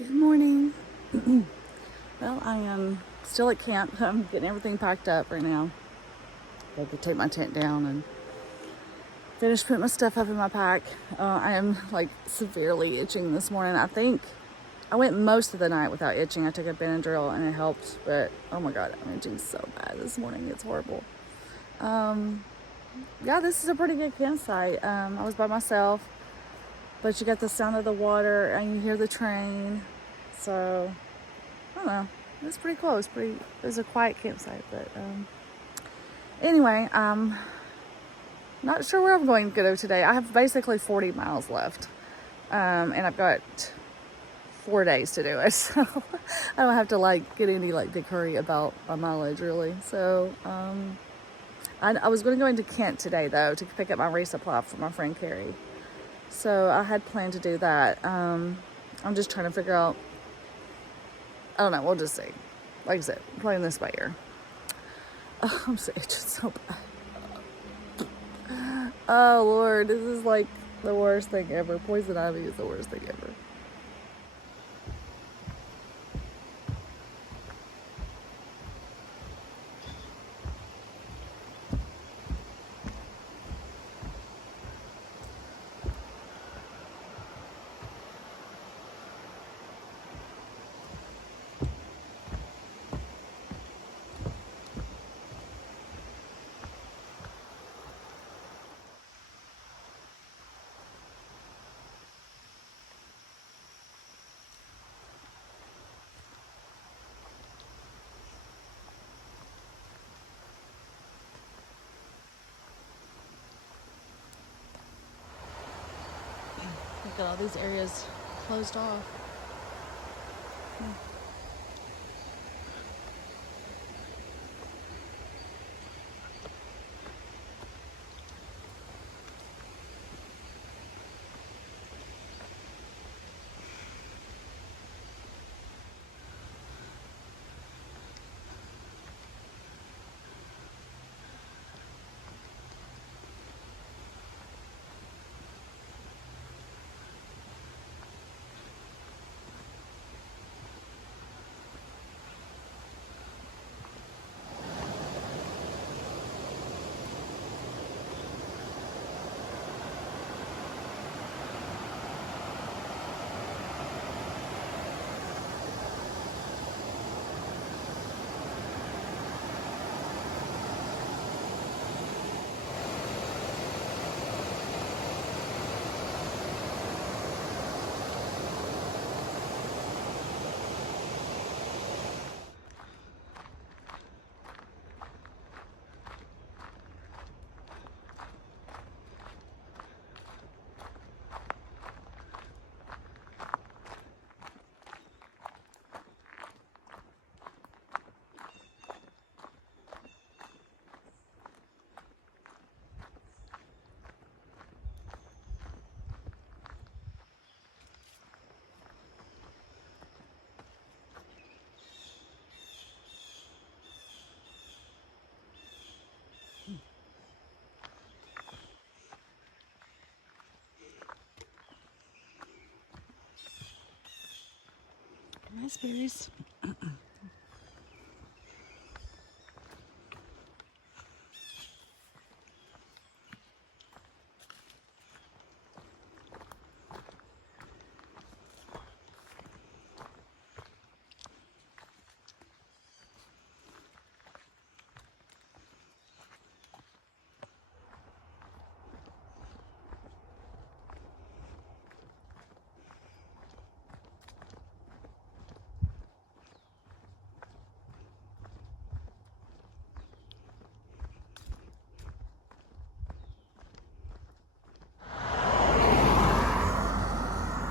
Good morning. Well, I am still at camp. I'm getting everything packed up right now. I have to take my tent down and finish putting my stuff up in my pack. I am like severely itching this morning. I think I went most of the night without itching. I took a Benadryl and it helped, but oh my God, I'm itching so bad this morning. It's horrible. Yeah, this is a pretty good campsite. I was by myself, but you got the sound of the water and you hear the train. So I don't know. It's pretty close. It was a quiet campsite, but anyway, not sure where I'm going to go today. I have basically 40 miles left, and I've got 4 days to do it, so I don't have to get any big hurry about my mileage really. So I was going to go into Kent today though to pick up my resupply for my friend Carrie. So I had planned to do that. I'm just trying to figure out. I don't know. We'll just see. Like I said, I'm playing this by ear. Oh, I'm so itching so bad. Oh Lord, this is like the worst thing ever. Poison ivy is the worst thing ever. Look at all these areas closed off. Raspberries.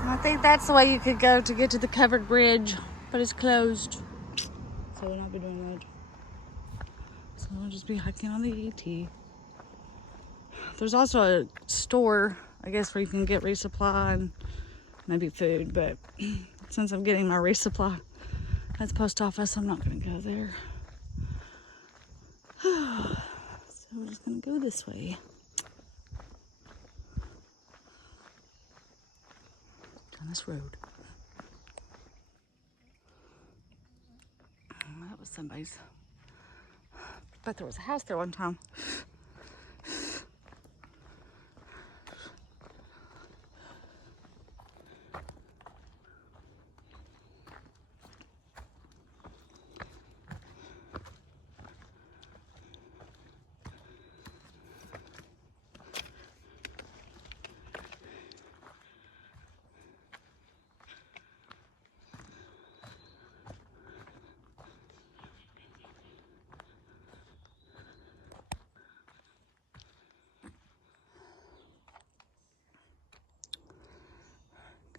I think that's the way you could go to get to the covered bridge, but it's closed. So we'll not be doing that. So we'll just be hiking on the AT. There's also a store, I guess, where you can get resupply and maybe food, but since I'm getting my resupply at the post office, I'm not going to go there. So we're just going to go this way. Down this road. was somebody's. Bet there was a house there one time.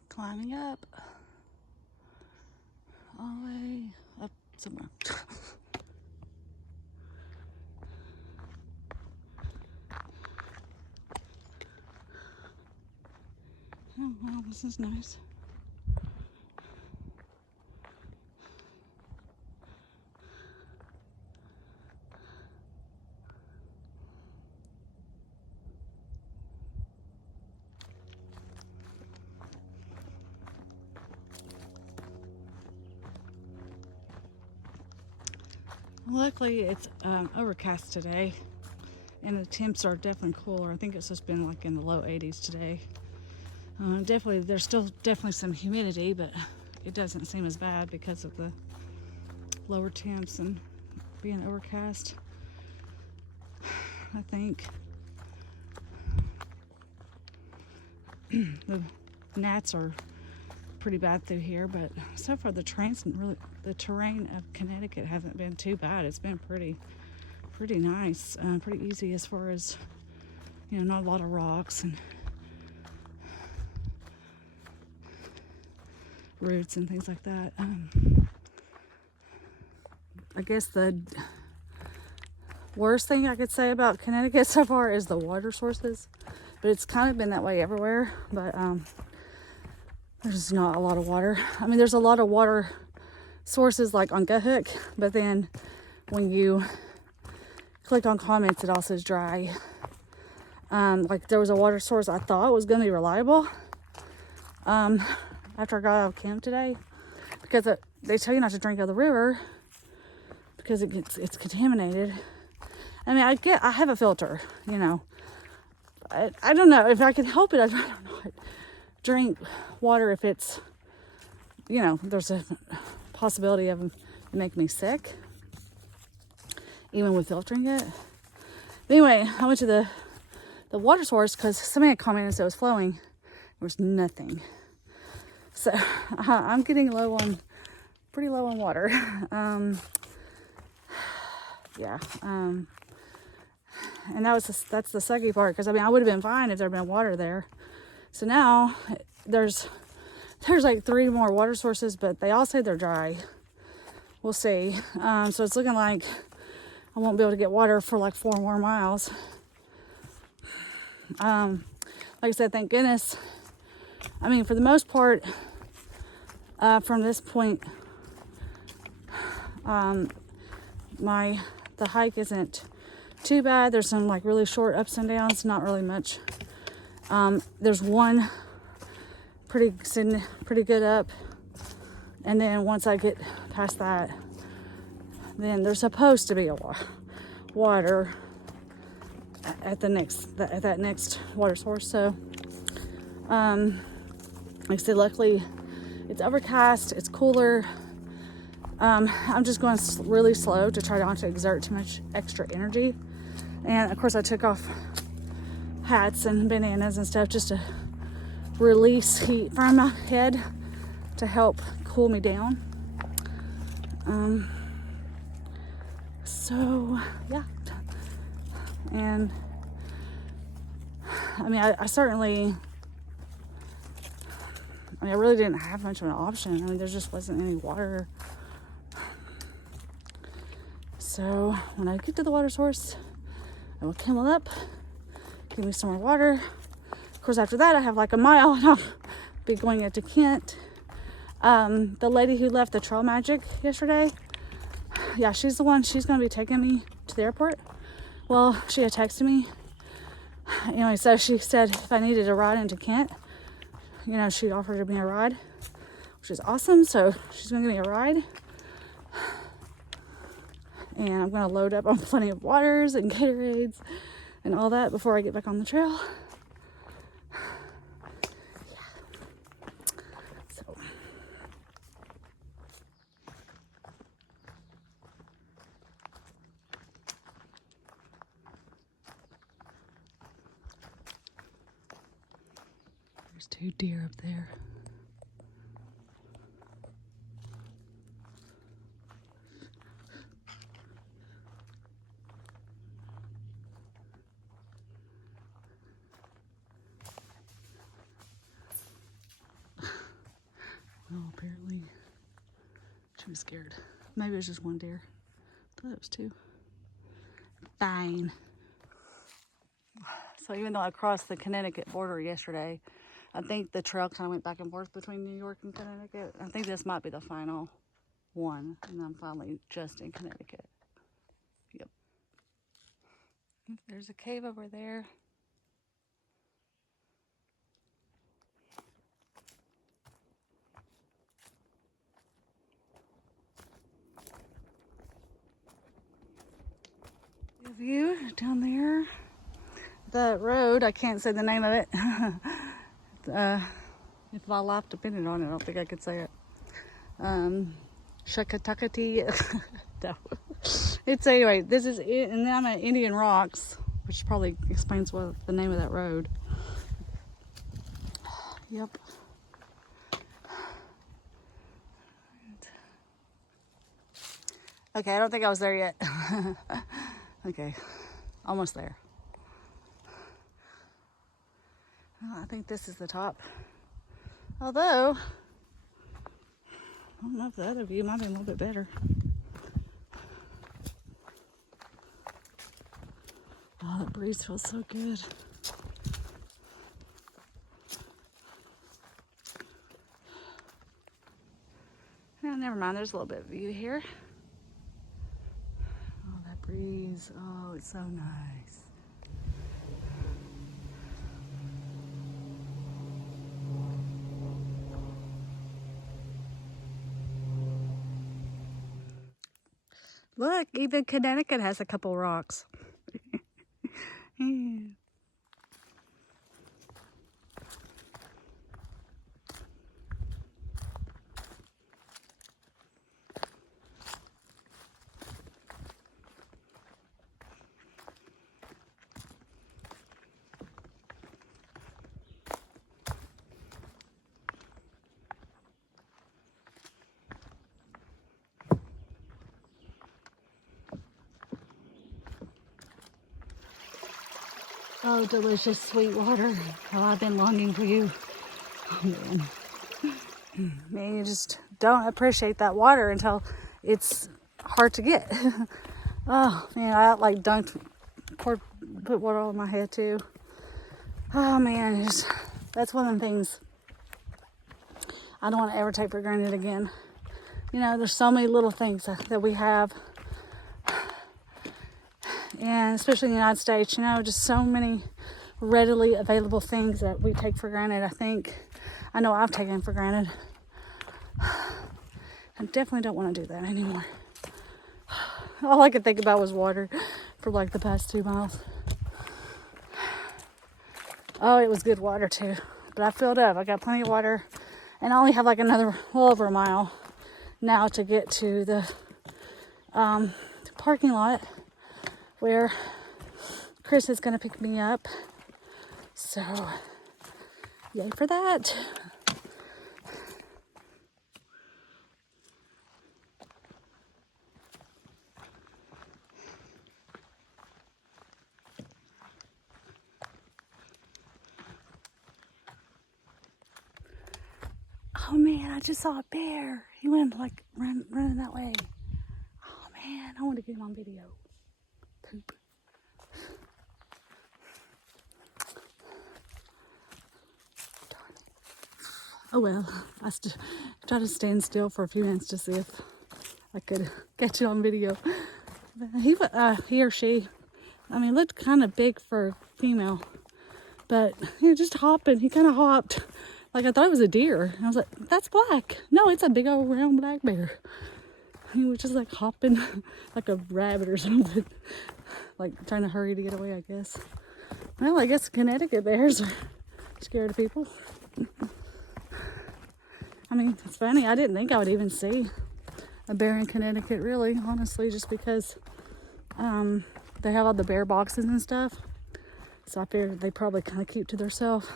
Climbing up, all the way up somewhere. Oh wow, this is nice. Luckily, it's overcast today, and the temps are definitely cooler. I think it's just been like in the low 80s today. Definitely, there's still definitely some humidity, but it doesn't seem as bad because of the lower temps and being overcast. I think the gnats are pretty bad through here, but so far the terrain of Connecticut hasn't been too bad. It's been pretty nice, pretty easy as far as, you know, not a lot of rocks and roots and things like that. I guess the worst thing I could say about Connecticut so far is the water sources, but it's kind of been that way everywhere. But there's not a lot of water. I mean, there's a lot of water sources like on Guthook, but then when you click on comments, it all says dry. Like there was a water source I thought was going to be reliable after I got out of camp today, because they tell you not to drink out of the river because it's contaminated. I mean, I have a filter, you know. I don't know if I can help it. I'd rather not drink water if it's, you know, there's a possibility of it making me sick, even with filtering it. But anyway, I went to the water source because somebody had commented and said it was flowing. There was nothing. So I'm getting pretty low on water. Yeah. And that's the sucky part, because I mean, I would have been fine if there had been water there. So now there's like 3 more water sources, but they all say they're dry. We'll see. So it's looking like I won't be able to get water for like 4 more miles. Like I said, thank goodness. I mean, for the most part, from this point, the hike isn't too bad. There's some like really short ups and downs, not really much. There's one pretty good up, and then once I get past that, then there's supposed to be a water at that next water source. So like I said, luckily it's overcast, it's cooler. I'm just going really slow to try not to exert too much extra energy. And of course I took off hats and bandanas and stuff just to release heat from my head to help cool me down. So yeah. And I mean, I really didn't have much of an option. I mean, there just wasn't any water. So when I get to the water source, I will camel up, give me some more water. Of course, after that, I have like a mile, and I'll be going into Kent. The lady who left the Trail Magic yesterday, yeah, she's the one. She's going to be taking me to the airport. Well, she had texted me. Anyway, so she said if I needed a ride into Kent, you know, she'd offered me a ride, which is awesome. So she's going to give me a ride. And I'm going to load up on plenty of waters and Gatorades and all that before I get back on the trail. So there's 2 deer up there. Oh, apparently she was scared. Maybe it was just 1 deer. I thought it was 2. Fine. So even though I crossed the Connecticut border yesterday, I think the trail kind of went back and forth between New York and Connecticut. I think this might be the final one, and I'm finally just in Connecticut. Yep. There's a cave over there. The view down there. The road, I can't say the name of it. If my life depended on it, I don't think I could say it. Shakatakati. No. It's anyway, this is it, and then I'm at Indian Rocks, which probably explains what the name of that road. Yep. Okay, I don't think I was there yet. Okay, almost there. Well, I think this is the top. Although, I don't know if the other view might be a little bit better. Oh, that breeze feels so good. Oh, never mind, there's a little bit of view here. Oh, that breeze. Oh, it's so nice. Look, even Connecticut has a couple rocks. Oh, delicious sweet water. Oh, I've been longing for you. Oh, man. Man, you just don't appreciate that water until it's hard to get. Oh, man, I like put water on my head too. Oh, man, that's one of the things I don't want to ever take for granted again. You know, there's so many little things that we have. And especially in the United States, you know, just so many readily available things that we take for granted. I know I've taken for granted. I definitely don't want to do that anymore. All I could think about was water for like the past 2 miles. Oh, it was good water too. But I filled up. I got plenty of water. And I only have like another well over a mile now to get to the parking lot where Chris is going to pick me up. So, yay for that. Oh man, I just saw a bear. He went like running that way. Oh man, I want to get him on video. Poop. Darn it. Oh well, I tried to stand still for a few minutes to see if I could catch it on video. He or she, I mean, looked kind of big for female, but just hopping. He kind of hopped like I thought it was a deer. I was like, that's black. No, it's a big old round black bear. He was just like hopping like a rabbit or something. Like trying to hurry to get away, I guess. Well, I guess Connecticut bears are scared of people. I mean, it's funny. I didn't think I would even see a bear in Connecticut, really, honestly, just because they have all the bear boxes and stuff. So I figured they probably kind of keep to themselves,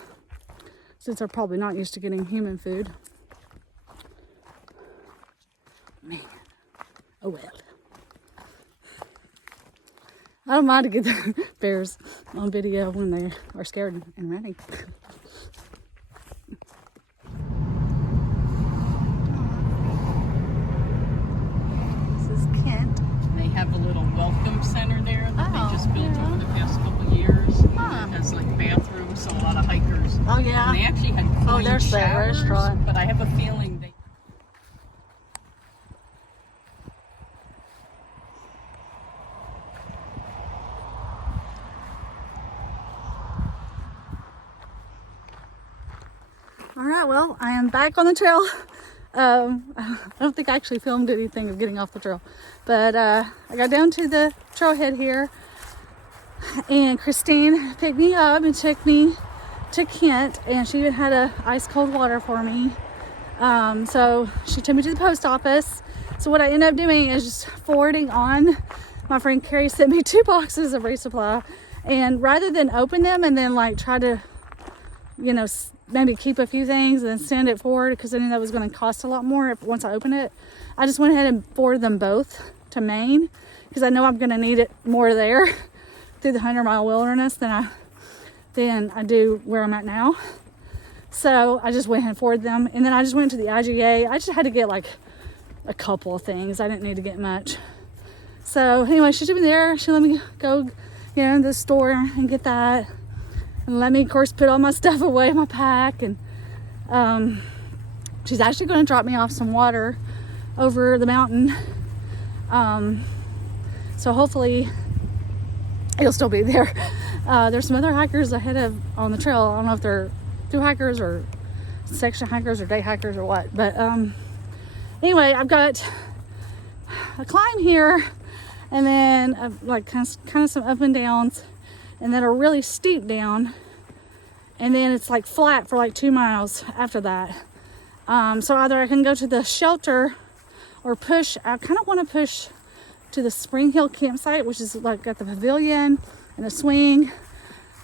since they're probably not used to getting human food. Man, oh well. I don't mind to get the bears on video when they are scared and running. They have a little welcome center there that they just built over the past couple of years. It has like bathrooms, so a lot of hikers. Oh yeah. And they actually had clean there's that showers, restaurant. but I have a feeling they. All right, well, I am back on the trail. I don't think I actually filmed anything of getting off the trail, but I got down to the trailhead here, and Christine picked me up and took me to Kent, and she even had a ice cold water for me. So she took me to the post office. So what I ended up doing is just forwarding on. My friend Carrie sent me 2 boxes of resupply, and rather than open them and then like try to, you know, maybe keep a few things and then send it forward, because I knew that was going to cost a lot more once I open it, I just went ahead and forwarded them both to Maine, because I know I'm going to need it more there through the 100-mile wilderness than I do where I'm at now. So I just went ahead and forwarded them, and then I just went to the IGA. I just had to get like a couple of things. I didn't need to get much. So anyway, she took me there. She let me go, you know, to the store and get that. And let me, of course, put all my stuff away in my pack. And she's actually going to drop me off some water over the mountain. So hopefully it'll still be there. There's some other hikers ahead on the trail. I don't know if they're through hikers or section hikers or day hikers or what. But anyway, I've got a climb here, and then like kind of some up and downs, and then a really steep down, and then it's like flat for like 2 miles after that. So either I can go to the shelter or push. I kind of want to push to the Spring Hill campsite, which is like got the pavilion and a swing.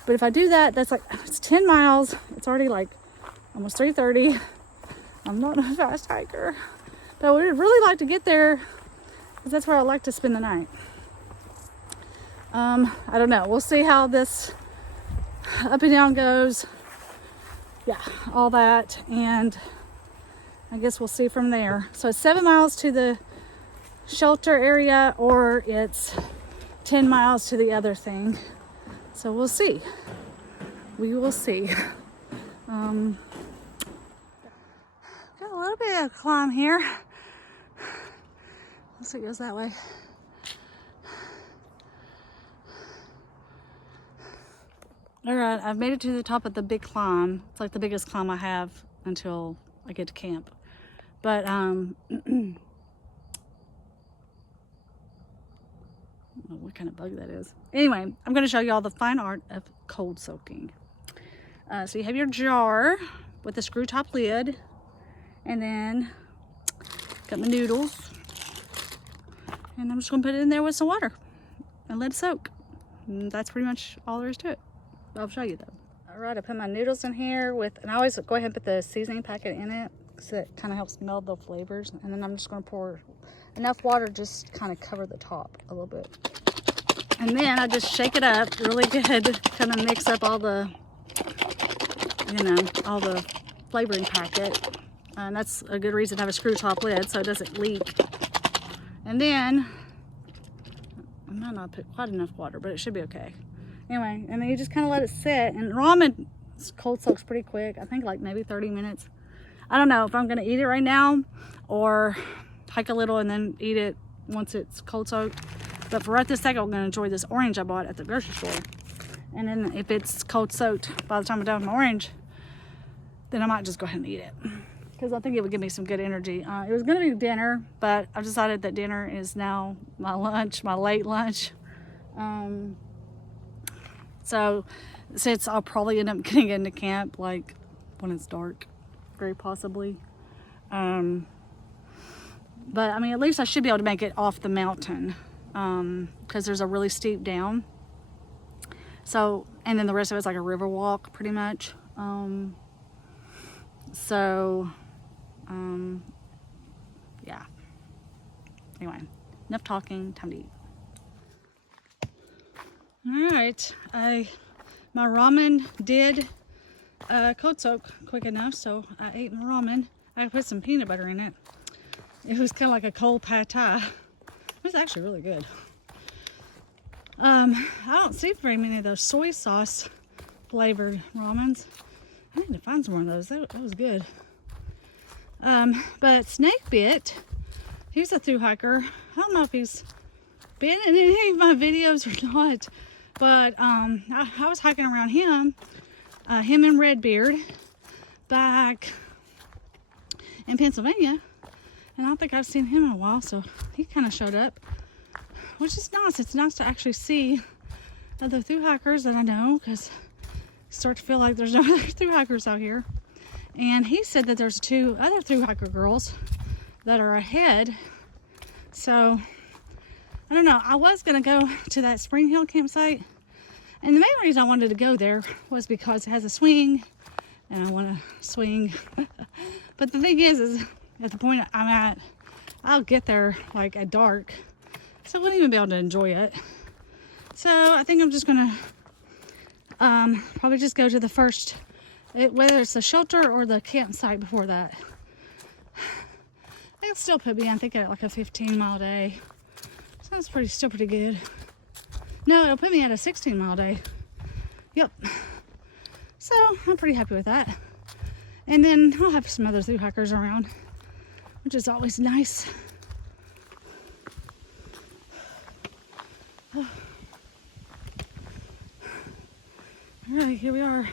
But if I do that, that's like, it's 10 miles. It's already like almost 3:30. I'm not a fast hiker, but I would really like to get there, because that's where I like to spend the night. I don't know. We'll see how this up and down goes. Yeah, all that. And I guess we'll see from there. So it's 7 miles to the shelter area, or it's 10 miles to the other thing. So we'll see. We will see. Got a little bit of climb here. Let's see, it goes that way. All right, I've made it to the top of the big climb. It's like the biggest climb I have until I get to camp. But I don't know what kind of bug that is. Anyway, I'm going to show you all the fine art of cold soaking. So you have your jar with a screw top lid, and then got my noodles, and I'm just going to put it in there with some water and let it soak. And that's pretty much all there is to it. I'll show you though. All right, I put my noodles in here with, and I always go ahead and put the seasoning packet in it, because it kind of helps meld the flavors. And then I'm just going to pour enough water just to kind of cover the top a little bit. And then I just shake it up really good, kind of mix up all the, you know, all the flavoring packet. And that's a good reason to have a screw top lid so it doesn't leak. And then, I might not put quite enough water, but it should be okay. Anyway, and then you just kind of let it sit. And ramen cold soaks pretty quick. I think like maybe 30 minutes. I don't know if I'm going to eat it right now or hike a little and then eat it once it's cold soaked. But for right this second, I'm going to enjoy this orange I bought at the grocery store. And then if it's cold soaked by the time I'm done with my orange, then I might just go ahead and eat it. because I think it would give me some good energy. It was going to be dinner, but I've decided that dinner is now my lunch, my late lunch. So since I'll probably end up getting into camp like when it's dark, very possibly. But I mean, at least I should be able to make it off the mountain, because there's a really steep down. So, and then the rest of it's like a river walk pretty much. Yeah. Anyway, enough talking, time to eat. All right, my ramen did cold soak quick enough, so I ate my ramen. I put some peanut butter in it. It was kind of like a cold pad thai. It was actually really good. I don't see very many of those soy sauce flavored ramens. I need to find some more of those. That was good. But Snakebit, he's a thru hiker. I don't know if he's been in any of my videos or not, but I was hiking around him and Redbeard back in Pennsylvania, and I don't think I've seen him in a while, so he kind of showed up, which is nice. It's nice to actually see other thru hikers that I know, because I start to feel like there's no other thru hikers out here. And he said that there's 2 other thru hiker girls that are ahead. So I don't know. I was gonna go to that Spring Hill campsite, and the main reason I wanted to go there was because it has a swing, and I want to swing. But the thing is at the point I'm at, I'll get there like at dark, so I wouldn't even be able to enjoy it. So I think I'm just gonna probably just go to the first, whether it's the shelter or the campsite before that. It'll still put me, I think, at like a 15-mile day. So that's still pretty good. No, it'll put me at a 16-mile day. Yep. So I'm pretty happy with that. And then I'll have some other thru hikers around, which is always nice. All right, here we are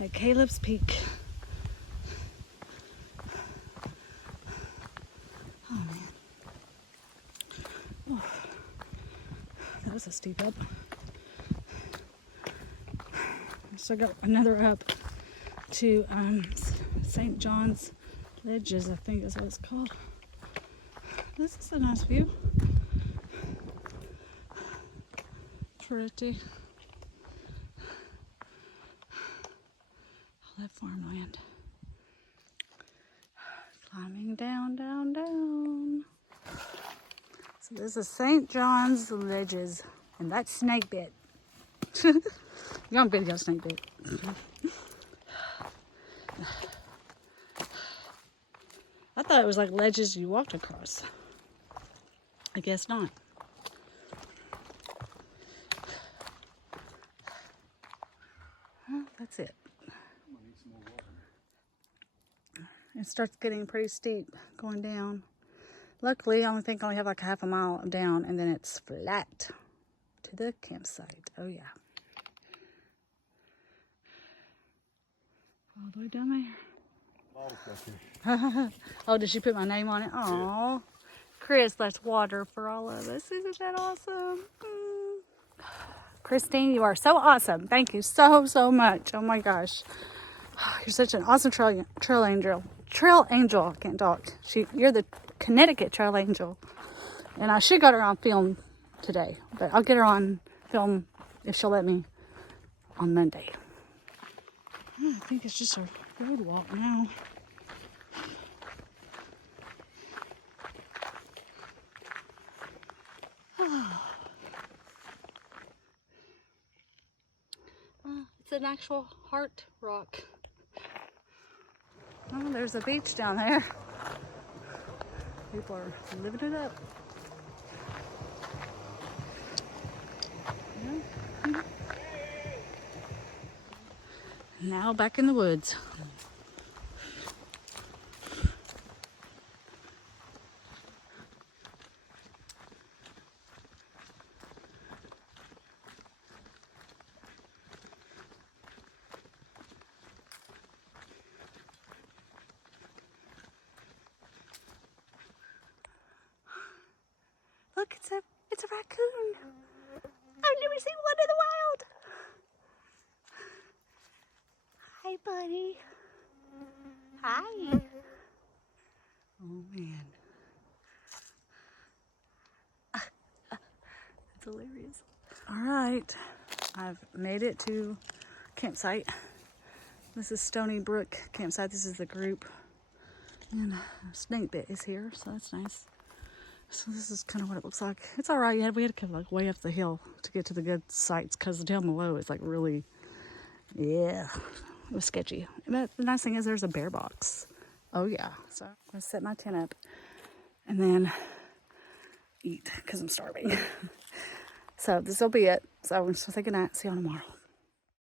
at Caleb's Peak. Oh man. Oh, that was a steep up. So I got another up to St. John's Ledges, I think is what it's called. This is a nice view. Pretty. All that farmland. Climbing down, down, down. So this is St. John's Ledges, and that's Snakebit. You're on video, Snakebit. I thought it was like ledges you walked across. I guess not. Well, that's it. It starts getting pretty steep going down. Luckily, I think I only have like half a mile down, and then it's flat to the campsite. Oh yeah. All the way down there. Oh, did she put my name on it? Oh, Chris, that's water for all of us. Isn't that awesome? Christine, you are so awesome. Thank you so much. Oh my gosh. You're such an awesome trail angel. Trail angel. I can't talk. You're the Connecticut trail angel. And I should get her on film today, but I'll get her on film if she'll let me on Monday. I think it's just a road walk now. It's an actual heart rock. Oh, there's a beach down there. People are living it up. Yeah. Now back in the woods. It's a raccoon. I've never seen one in the wild. Hi, buddy. Hi. Oh, man. That's hilarious. All right. I've made it to campsite. This is Stony Brook campsite. This is the group. And Snakebit is here, so that's nice. So this is kind of what it looks like. It's all right. We had to come like way up the hill to get to the good sites because down below is like really, yeah, it was sketchy. But the nice thing is there's a bear box. Oh yeah. So I'm gonna set my tent up and then eat because I'm starving. So this will be it. So I'm just gonna say goodnight. See you all tomorrow.